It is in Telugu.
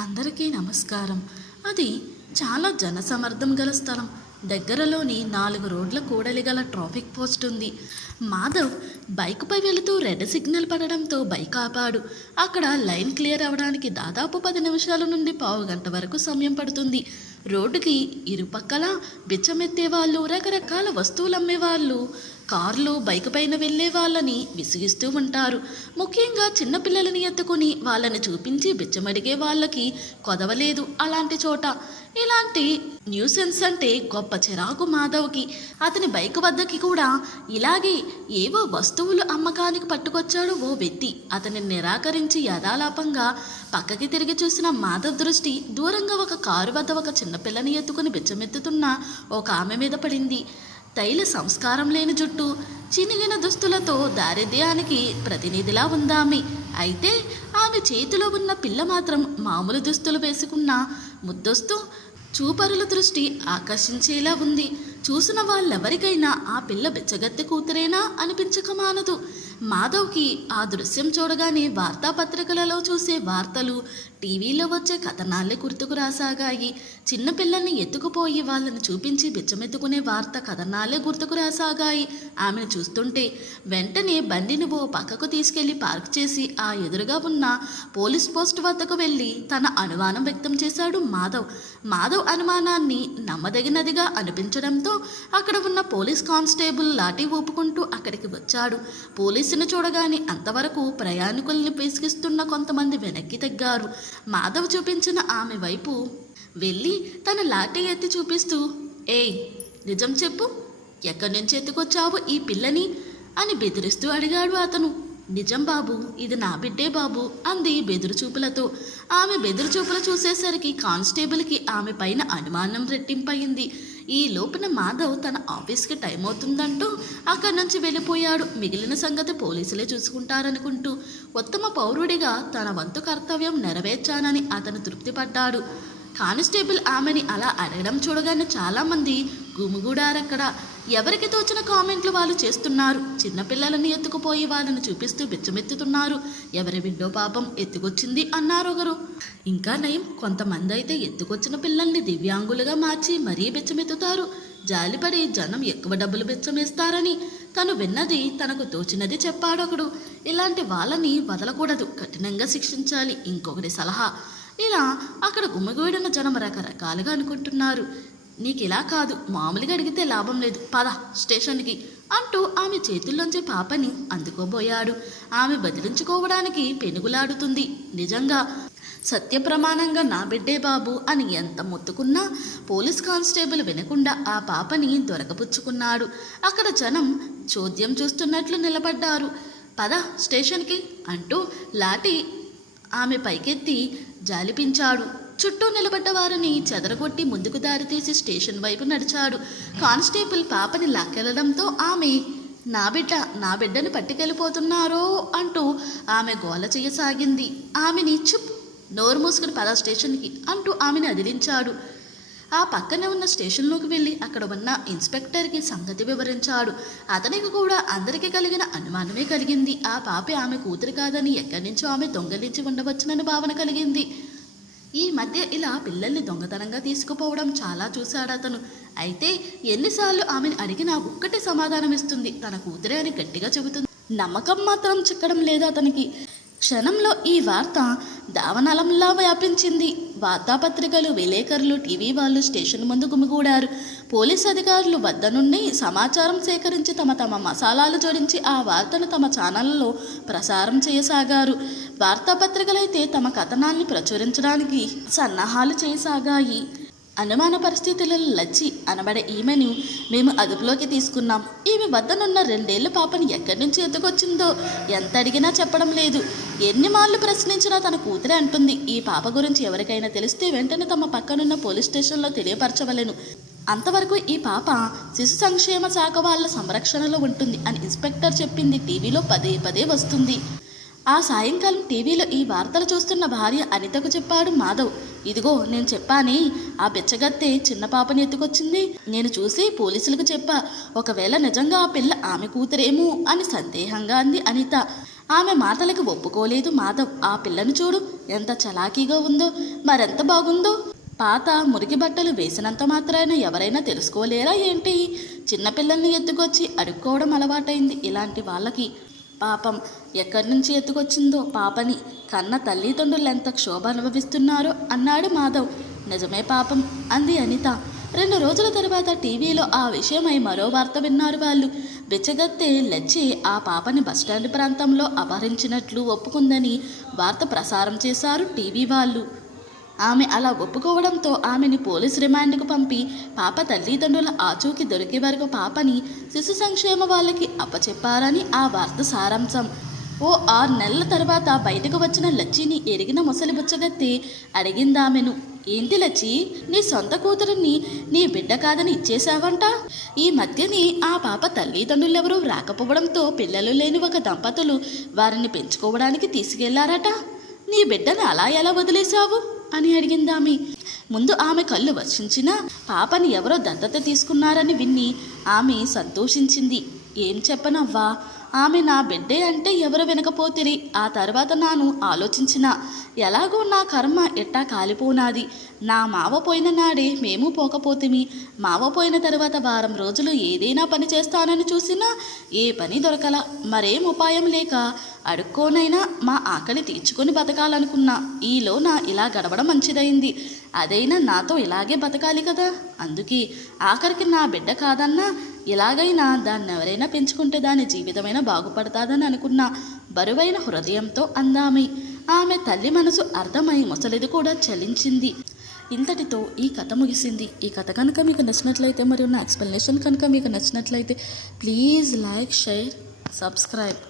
అందరికీ నమస్కారం. అది చాలా జనసమర్థం గల స్థలం. దగ్గరలోని 4 రోడ్ల కూడలి గల ట్రాఫిక్ పోస్ట్ ఉంది. మాధవ్ బైకుపై వెళుతూ రెడ్ సిగ్నల్ పడడంతో బైక్ ఆపాడు. అక్కడ లైన్ క్లియర్ అవ్వడానికి దాదాపు 10 నిమిషాల నుండి పావు గంట వరకు సమయం పడుతుంది. రోడ్డుకి ఇరుపక్కల బిచ్చమెత్తే వాళ్ళు, రకరకాల వస్తువులు అమ్మేవాళ్ళు, కార్లు, బైక్ పైన వెళ్ళే వాళ్ళని విసిగిస్తూ ఉంటారు. ముఖ్యంగా చిన్నపిల్లలని ఎత్తుకుని వాళ్ళని చూపించి బిచ్చమడిగే వాళ్ళకి కొదవలేదు అలాంటి చోట. ఇలాంటి న్యూసెన్స్ అంటే గొప్ప చిరాకు మాధవ్కి. అతని బైక్ వద్దకి కూడా ఇలాగే ఏవో వస్తువులు అమ్మకానికి పట్టుకొచ్చాడు ఓ వ్యక్తి. అతన్ని నిరాకరించి యథాలాపంగా పక్కకి తిరిగి చూసిన మాధవ్ దృష్టి దూరంగా ఒక కారు వద్ద ఒక చిన్నపిల్లని ఎత్తుకుని బిచ్చమెత్తుతున్న ఒక ఆమె మీద పడింది. తైల సంస్కారం లేని జుట్టు, చినిగిన దుస్తులతో దారిద్ర్యానికి ప్రతినిధిలా ఉందామె. అయితే ఆమె చేతిలో ఉన్న పిల్ల మాత్రం మామూలు దుస్తులు వేసుకున్న ముద్దొస్తూ చూపరుల దృష్టి ఆకర్షించేలా ఉంది. చూసిన వాళ్ళెవరికైనా ఆ పిల్ల బిచ్చగత్తె కూతురేనా అనిపించక మానదు. మాధవ్కి ఆ దృశ్యం చూడగానే వార్తాపత్రికలలో చూసే వార్తలు, టీవీలో వచ్చే కథనాలే గుర్తుకు రాసాగాయి. చిన్నపిల్లల్ని ఎత్తుకుపోయి వాళ్ళని చూపించి బిచ్చమెత్తుకునే వార్త కథనాలే గుర్తుకు రాసాగాయి. ఆమెను చూస్తుంటే వెంటనే బండిని ఓ పక్కకు తీసుకెళ్లి పార్క్ చేసి ఆ ఎదురుగా ఉన్న పోలీస్ పోస్ట్ వద్దకు వెళ్ళి తన అనుమానం వ్యక్తం చేశాడు మాధవ్. మాధవ్ అనుమానాన్ని నమ్మదగినదిగా అనిపించడంతో అక్కడ ఉన్న పోలీస్ కానిస్టేబుల్ లాఠీ ఊపుకుంటూ అక్కడికి వచ్చాడు. పోలీసును చూడగానే అంతవరకు ప్రయాణికుల్ని పిసిగిస్తున్న కొంతమంది వెనక్కి తగ్గారు. మాధవ్ చూపించిన ఆమె వైపు వెళ్ళి తన లాఠీ ఎత్తి చూపిస్తూ, ఏయ్ నిజం చెప్పు, ఎక్కడి నుంచి ఎత్తుకొచ్చావు ఈ పిల్లని అని బెదిరిస్తూ అడిగాడు అతను. నిజం బాబు, ఇది నా బిడ్డే బాబు అంది బెదురు చూపులతో. ఆమె బెదురు చూపులు చూసేసరికి కానిస్టేబుల్కి ఆమె పైన అనుమానం రెట్టింపయింది. ఈ లోపున మాధవ్ తన ఆఫీస్కి టైం అవుతుందంటూ అక్కడి నుంచి వెళ్ళిపోయాడు. మిగిలిన సంగతి పోలీసులే చూసుకుంటారనుకుంటూ ఉత్తమ పౌరుడిగా తన వంతు కర్తవ్యం నెరవేర్చానని అతను తృప్తిపడ్డాడు. కానిస్టేబుల్ ఆమెని అలా అడగడం చూడగానే చాలామంది గుమిగూడారక్కడ. ఎవరికి తోచిన కామెంట్లు వాళ్ళు చేస్తున్నారు. చిన్నపిల్లలని ఎత్తుకుపోయి వాళ్ళని చూపిస్తూ బిచ్చమెత్తుతున్నారు. ఎవరి బిడ్డో పాపం ఎత్తుకొచ్చింది అన్నారొకరు. ఇంకా నయం, కొంతమంది అయితే ఎత్తుకొచ్చిన పిల్లల్ని దివ్యాంగులుగా మార్చి మరీ బిచ్చమెత్తుతారు. జాలిపడి జనం ఎక్కువ డబ్బులు బిచ్చమేస్తారని తను విన్నది తనకు తోచినది చెప్పాడొకడు. ఇలాంటి వాళ్ళని వదలకూడదు, కఠినంగా శిక్షించాలి ఇంకొకటి సలహా. ఇలా అక్కడ గుమిగూడిన జనం రకరకాలుగా అనుకుంటున్నారు. నీకు ఇలా కాదు, మామూలుగా అడిగితే లాభం లేదు, పద స్టేషన్కి అంటూ ఆమె చేతుల్లోంచి పాపని అందుకోబోయాడు. ఆమె బదిలించుకోవడానికి పెనుగులాడుతుంది. నిజంగా సత్యప్రమాణంగా నా బిడ్డే బాబు అని ఎంత మొత్తుకున్నా పోలీస్ కానిస్టేబుల్ వినకుండా ఆ పాపని దొరకపుచ్చుకున్నాడు. అక్కడ జనం చోద్యం చూస్తున్నట్లు నిలబడ్డారు. పద స్టేషన్కి అంటూ లాఠీ ఆమె పైకెత్తి జాలిపించాడు. చుట్టూ నిలబడ్డ వారిని చెదరగొట్టి ముందుకు దారితీసి స్టేషన్ వైపు నడిచాడు. కానిస్టేబుల్ పాపని లాక్కెళ్లడంతో ఆమె నా బిడ్డని పట్టుకెళ్ళిపోతున్నారో అంటూ ఆమె గోల చేయసాగింది. ఆమెని చుప్, నోరు మూసుకుని పద స్టేషన్కి అంటూ ఆమెను అదిలించాడు. ఆ పక్కనే ఉన్న స్టేషన్లోకి వెళ్ళి అక్కడ ఉన్న ఇన్స్పెక్టర్కి సంగతి వివరించాడు. అతనికి కూడా అందరికీ కలిగిన అనుమానమే కలిగింది. ఆ పాప ఆమె కూతురు కాదని, ఎక్కడి నుంచో ఆమె దొంగలించి ఉండవచ్చునని భావన కలిగింది. ఈ మధ్య ఇలా పిల్లల్ని దొంగతనంగా తీసుకుపోవడం చాలా చూశాడు అతను. అయితే ఎన్నిసార్లు ఆమెను అడిగినా ఒక్కటే సమాధానం ఇస్తుంది, తన కూతురే అని గట్టిగా చెబుతుంది. నమ్మకం మాత్రం చిక్కడం లేదు అతనికి. క్షణంలో ఈ వార్త దావనలంలా వ్యాపించింది. వార్తాపత్రికలు, విలేకరులు, టీవీ వాళ్ళు స్టేషన్ ముందు గుమిగూడారు. పోలీస్ అధికారులు వద్ద నుండి సమాచారం సేకరించి తమ మసాలాలు జోడించి ఆ వార్తను తమ ఛానళ్లలో ప్రసారం చేయసాగారు. వార్తాపత్రికలైతే తమ కథనాన్ని ప్రచురించడానికి సన్నాహాలు చేయసాగాయి. అనుమాన పరిస్థితులలో లచ్చి అనబడే ఈమెను మేము అదుపులోకి తీసుకున్నాం. ఈమె వద్దనున్న 2 ఏళ్ల పాపని ఎక్కడి నుంచి ఎత్తుకొచ్చిందో ఎంత అడిగినా చెప్పడం లేదు. ఎన్ని మార్లు ప్రశ్నించినా తన కూతురే అంటుంది. ఈ పాప గురించి ఎవరికైనా తెలిస్తే వెంటనే తమ పక్కనున్న పోలీస్ స్టేషన్లో తెలియపరచవలెను. అంతవరకు ఈ పాప శిశు సంక్షేమ శాఖ వాళ్ళ సంరక్షణలో ఉంటుంది అని ఇన్స్పెక్టర్ చెప్పింది టీవీలో పదే పదే వస్తుంది. ఆ సాయంకాలం టీవీలో ఈ వార్తలు చూస్తున్న భార్య అనితకు చెప్పాడు మాధవ్. ఇదిగో నేను చెప్పానే, ఆ బిచ్చగత్తె చిన్న పాపని ఎత్తుకొచ్చింది. నేను చూసి పోలీసులకు చెప్పా. ఒకవేళ నిజంగా ఆ పిల్ల ఆమె కూతురేమో అని సందేహంగా అంది అనిత. ఆమె మాటలకు ఒప్పుకోలేదు మాధవ్. ఆ పిల్లను చూడు, ఎంత చలాకీగా ఉందో, మరెంత బాగుందో. పాత మురికి బట్టలు వేసినంత మాత్రాన ఎవరైనా తెలుసుకోలేరా ఏంటి? చిన్నపిల్లల్ని ఎత్తుకొచ్చి అడుక్కోవడం అలవాటైంది ఇలాంటి వాళ్ళకి. పాపం ఎక్కడి నుంచి ఎత్తుకొచ్చిందో పాపని. కన్న తల్లిదండ్రులు ఎంత క్షోభ అనుభవిస్తున్నారో అన్నాడు మాధవ్. నిజమే పాపం అంది అనిత. 2 రోజుల తర్వాత టీవీలో ఆ విషయమై మరో వార్త విన్నారు వాళ్ళు. బిచ్చగత్తె లచ్చి ఆ పాపని బస్టాండ్ ప్రాంతంలో అపహరించినట్లు ఒప్పుకుందని వార్త ప్రసారం చేశారు టీవీ వాళ్ళు. ఆమె అలా ఒప్పుకోవడంతో ఆమెని పోలీస్ రిమాండ్కు పంపి పాప తల్లిదండ్రుల ఆచూకీ దొరికే వరకు పాపని శిశు సంక్షేమ వాళ్ళకి అప్పచెప్పారని ఆ వార్త సారాంశం. ఓ 6 నెలల తర్వాత బయటకు వచ్చిన లచ్చిని ఎరిగిన ముసలి బుచ్చగత్తి అడిగిందామెను. ఏంటి లచ్చి, నీ సొంత కూతురిని నీ బిడ్డ కాదని ఇచ్చేశావంట? ఈ మధ్యనే ఆ పాప తల్లిదండ్రులెవరూ రాకపోవడంతో పిల్లలు లేని ఒక దంపతులు వారిని పెంచుకోవడానికి తీసుకెళ్లారట. నీ బిడ్డను అలా ఎలా వదిలేశావు అని అడిగిందామె. ముందు ఆమె కళ్ళు వర్షించిన పాపని ఎవరో దత్తత తీసుకున్నారని విని ఆమె సంతోషించింది. ఏం చెప్పనవ్వా, ఆమె నా బిడ్డే అంటే ఎవరు వినకపోతిరి. ఆ తర్వాత నాను ఆలోచించిన, ఎలాగో నా కర్మ ఎట్టా కాలిపోనాది. నా మావ పోయిన నాడే మేము పోకపోతిమి. మావ పోయిన తర్వాత వారం రోజులు ఏదైనా పని చేస్తానని చూసినా ఏ పని దొరకల. మరేం ఉపాయం లేక అడుక్కోనైనా మా ఆకలి తీర్చుకొని బతకాలనుకున్నా. ఈలోన ఇలా గడవడం మంచిదైంది. అదైనా నాతో ఇలాగే బతకాలి కదా. అందుకే ఆఖరికి నా బిడ్డ కాదన్నా ఎలాగైనా దాన్ని ఎవరైనా పెంచుకుంటే దాని జీవితమైనా బాగుపడతాదని అనుకున్నా. బరువైన హృదయంతో అందామె. ఆమె తల్లి మనసు అర్థమై ముసలిది కూడా చలించింది. ఇంతటితో ఈ కథ ముగిసింది. ఈ కథ కనుక మీకు నచ్చినట్లయితే మరియు నా ఎక్స్ప్లెనేషన్ కనుక మీకు నచ్చినట్లయితే ప్లీజ్ లైక్, షేర్, సబ్స్క్రైబ్.